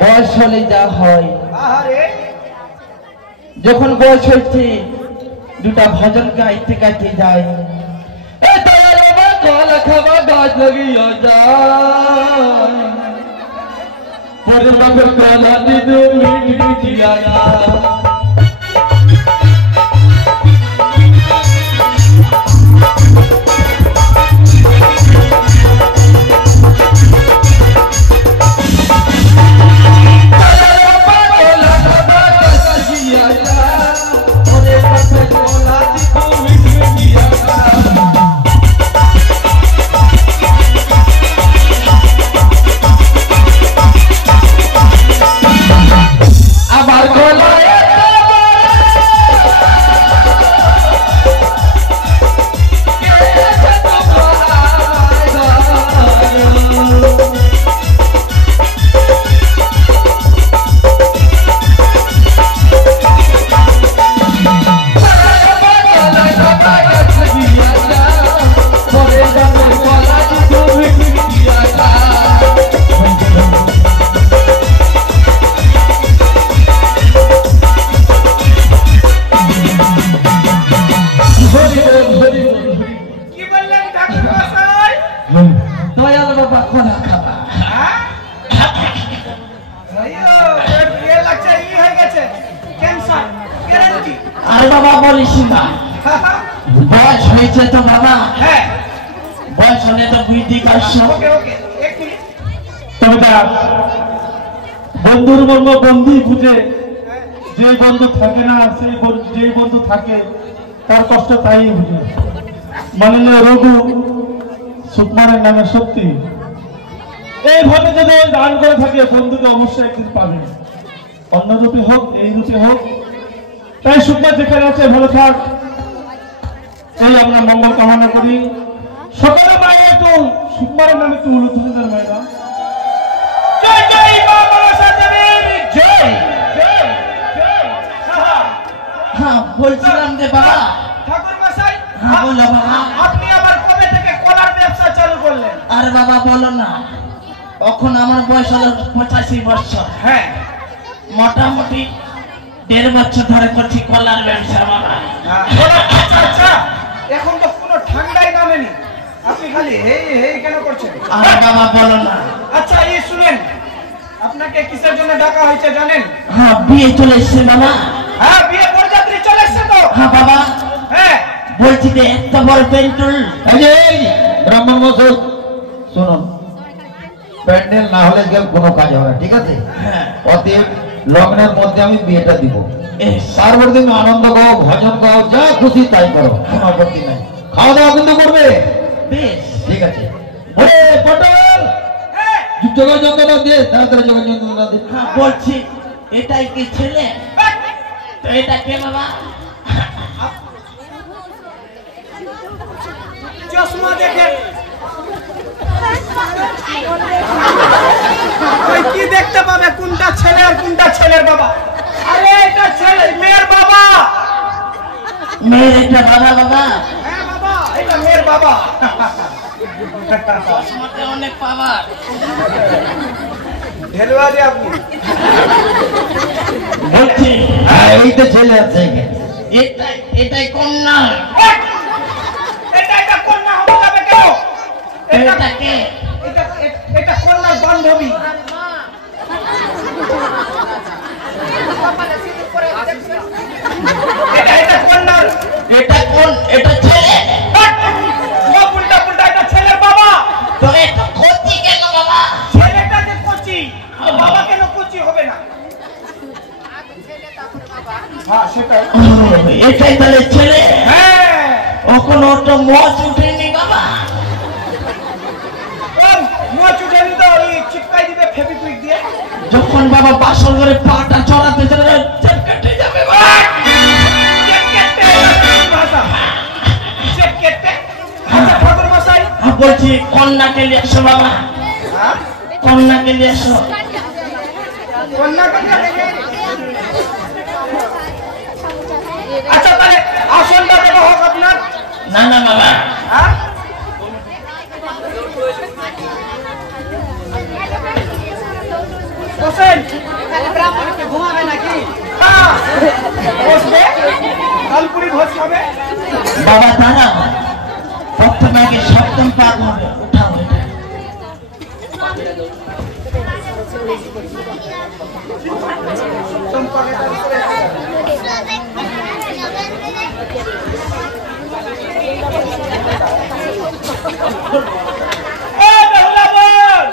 বয়স হলে যা হয়। আহারে যখন বয়স হয়েছে দুটা ভজন গাইতে গাইতে যাই। কলা খাবা গাছ লাগিয়া যায় বাপের কলা দিদি মিট মিটিয়া যায়। বয়স হয়েছে তো বাবা। হ্যাঁ বয়স হলে তো বৃদ্ধি কাশ্য। বন্ধুর বন্ধু বন্ধু বুঝে, যে বন্ধু থাকে না সেই যে বন্ধু থাকে তার কষ্ট তাই বুঝে। মাননীয় রঘু সুকুমারের নামে সত্যি এইভাবে যদি দান করে থাকে বন্ধুকে অবশ্যই একদিন পাবে, অন্য রূপে হোক এই রূপে হোক। তাই সুকুমার যেখানে আছে ভালো থাক, এই আমরা মঙ্গল কামনা করি। সকালে মায়ের একটু সুকুমারের নামে একটু উলুধ্বনি দেন মায়েরা। হ্যাঁ বলছিলাম যে বাবা। ঠাকুর মশাই হ্যাঁ বলো বাবা। আপনি আবার কবে থেকে কলার ব্যবসা চালু করলেন? আরে বাবা বলো না, এখন আমার বয়স হলো 85 বছর। হ্যাঁ মোটামুটি 1.5 বছর ধরে করছি কলার ব্যবসা বাবা। আচ্ছা আচ্ছা, এখন তো কোনো ঠান্ডাই নামেনি, আপনি খালি হেই হেই কেন করছেন? আরে বাবা বলো না। আচ্ছা এই শুনেন, আপনাকে কিসের জন্য ডাকা হয়েছে জানেন? হ্যাঁ বিয়ে চলে এসছে বাবা। হ্যাঁ বিয়ে বরযাত্রী চলে এসছে তো। হ্যাঁ বাবা হ্যাঁ বলছি যে এত বড় পেন্টুল। ব্রাহ্মণ মশাই শুনুন, প্যান্ডেল না হলে কোনো কাজ হবে না, ঠিক আছে? অতএব লগ্নের মধ্যে আমি বিয়েটা দিব। তারপর তুমি আনন্দ গাও, ভজন গাও, যা খুশি তাই করো, কোনো আপত্তি নাই। খাওয়া দাওয়া কিন্তু করবে, বেশ ঠিক আছে? পটল যোগাযোগ যন্ত্রণা দিয়ে তাড়াতাড়ি যোগাযোগ যন্ত্রণা দিয়ে। হ্যাঁ বলছি এটাই কি ছেলে? তো এটা কে বাবা? চশমা দেখেন, কি দেখতে পাবে কোনটা ছেলে আর কোনটা ছেলের বাবা? আরে এটা ছেলে, মেয়ের বাবা। মেয়ের এটা বাবা বাবা? হ্যাঁ বাবা, এটা মেয়ের বাবা। চশমাতে অনেক পাওয়ার। ঢেলুয়ারি আপনি। বলছি এই তো ছেলে আছে এখানে। এটাই কন্যা। এটা কন্যা হতে যাবে কেন? এটা কে? এটা কন্যার বান্ধবী। এটা কন্যার। এটা কোন? এটা ছেলে। উল্টা উল্টা, এটা ছেলের বাবা। তো এটা কচি কেন বাবা? ছেলেটা যে কচি, বাবা কেন কচি হবে না? হ্যাঁ সেটাই। এটাই তাহলে ছেলে। হ্যাঁ এখন ওর তো মচ উঠেনি বাবা। মোচ উঠেনি তো ওই চিপকাই দিবে ফেভিকুইক দিয়ে। যখন বাবা বাসর ঘরে পাটা চড়াতে চলে কেটে যাবে বাবা। ঠাকুর মশাই বলছি কন্যাকে নিয়ে এসো বাবা। কন্যাকে নিয়ে এসো। আচ্ছা তাহলে আসনটা দেওয়া হোক আপনার। না না বাবা, বসছেন? ব্রাহ্মণকে ঘুমাবে নাকি? হ্যাঁ, বসবে, ডালপুরি ভোজ খাবে। বাবা দাঁড়া, প্রথমে আগে সপ্তম পাক হবে, উঠাও এটা। এ বেহুলা বোন!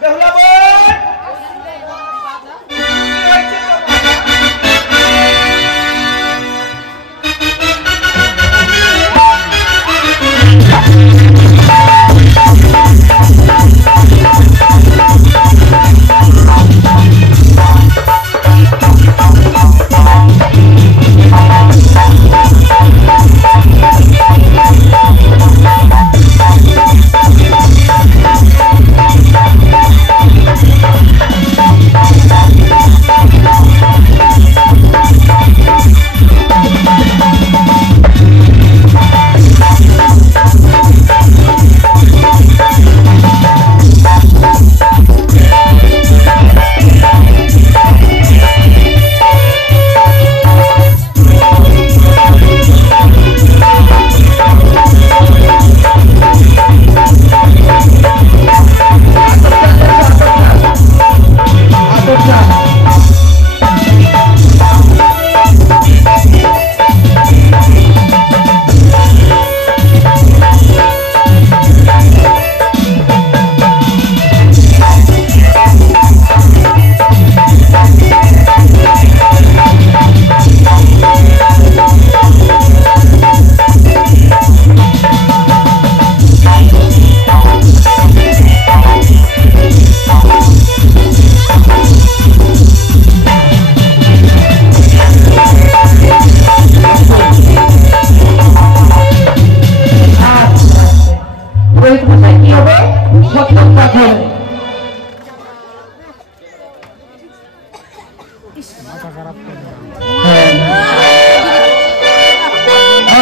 বেহুলা বোন! কি হয়েছে তোমার?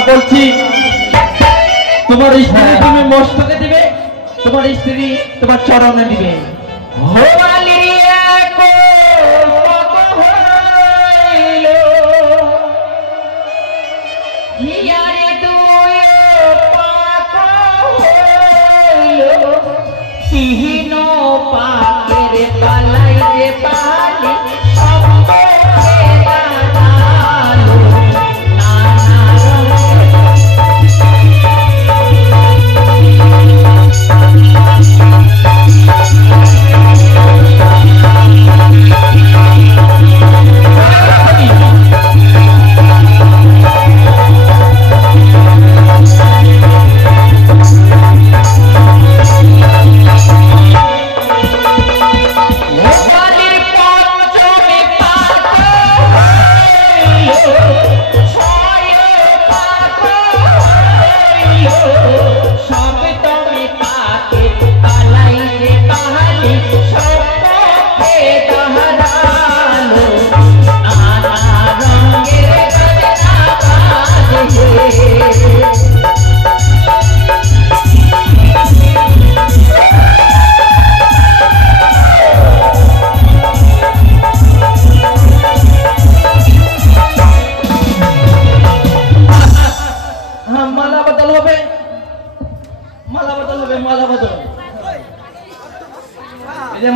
বলছি তোমার স্ত্রী তুমি মস্তকে দিবে, তোমার স্ত্রী তোমার চরণে দিবে।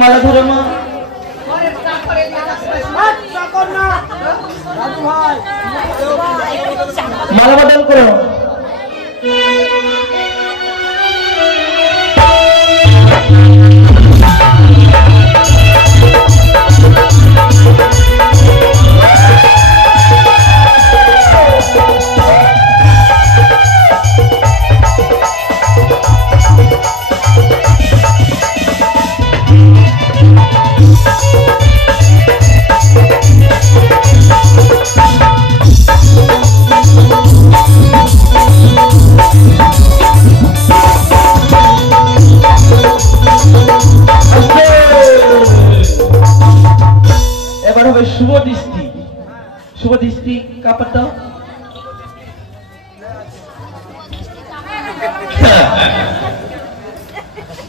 মালা ধরো মা। মালা বদল করো। এবার হবে শুভ দৃষ্টি। শুভ দৃষ্টি কাপড় দাও।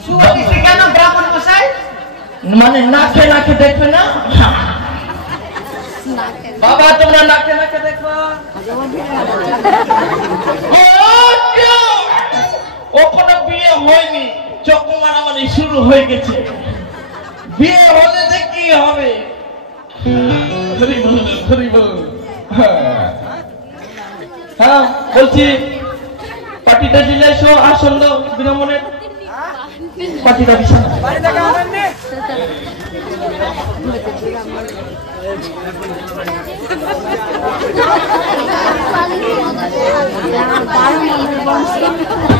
শুভ দৃষ্টি কেন ব্রাহ্মণ মশাই? মানে নাকে নাকে দেখবে না বাবা, তোমরা নাকে নাকে দেখবা। ওখানে বিয়ে হয়নি, চক্কু মারামারি শুরু হয়ে গেছে। বিয়ে হলে যে কি হবে? হ্যাঁ বলছি, পার্টিটা দিলে আসন দাও বিরামনের পার্টিটা বিছানা। বাড়ি থেকে আনেননি? Para